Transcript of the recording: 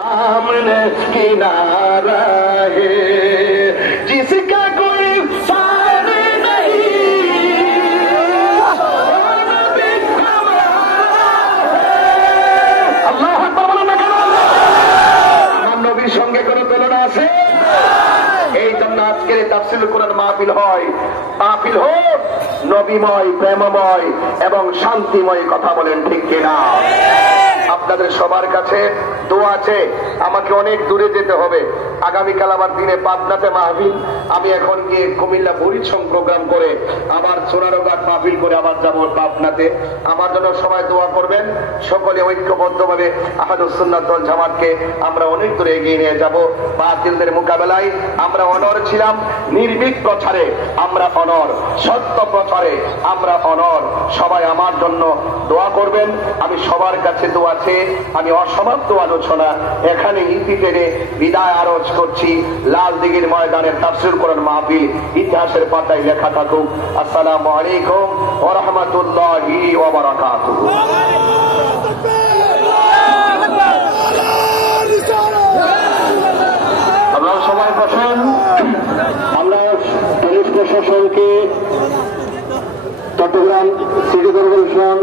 सामने किनारा है जिसका कोई सार नहीं अल्लाह नबीर संगे कोन तुलना আছে এই জন্য আজকের তাফসীরুল কুরআন মাহফিল হয় মাহফিল হোক নবীময় প্রেমময় এবং শান্তিময় কথা বলেন ঠিক কিনা আপনাদের সবার কাছে দোয়া আছে আমাকে অনেক দূরে যেতে হবে আগামীকাল আমার দিনে পাবনাতে মাহফিল আমি এখন গিয়ে কুমিল্লা বরিশং প্রোগ্রাম করে আবার সোনারঘাট মাহফিল করে আবার যাব পাবনাতে আমার জন্য সবাই দোয়া করবেন সকলে ঐক্যবদ্ধভাবে আহলুস সুন্নাত ওয়াল জামাতকে আমরা অনেক দূরে এগিয়ে নিয়ে যাব বাতিলদের মোকাবেলায় আমরা অনর ছিলাম নির্ভীক প্রচারে আমরা অনর সত্য প্রচারে আমরা অনর সবাই আমার জন্য দোয়া করবেন আমি সবার কাছে দোয়া আছে আমি অসমাপ্ত আলোচনা এখানে ইতি টেনে বিদায় আরজ করছি লাল দিঘির ময়দানের তাফসীর কোরআন মাহফিল ইতিহাসের পাতায় লেখা থাকুক আসসালামু আলাইকুম ওয়া রাহমাতুল্লাহি ওয়া বারাকাতুহু আপনারা সবাই বসেন আমরা পুলিশ প্রশাসনকে চট্টগ্রাম সিটি কর্পোরেশন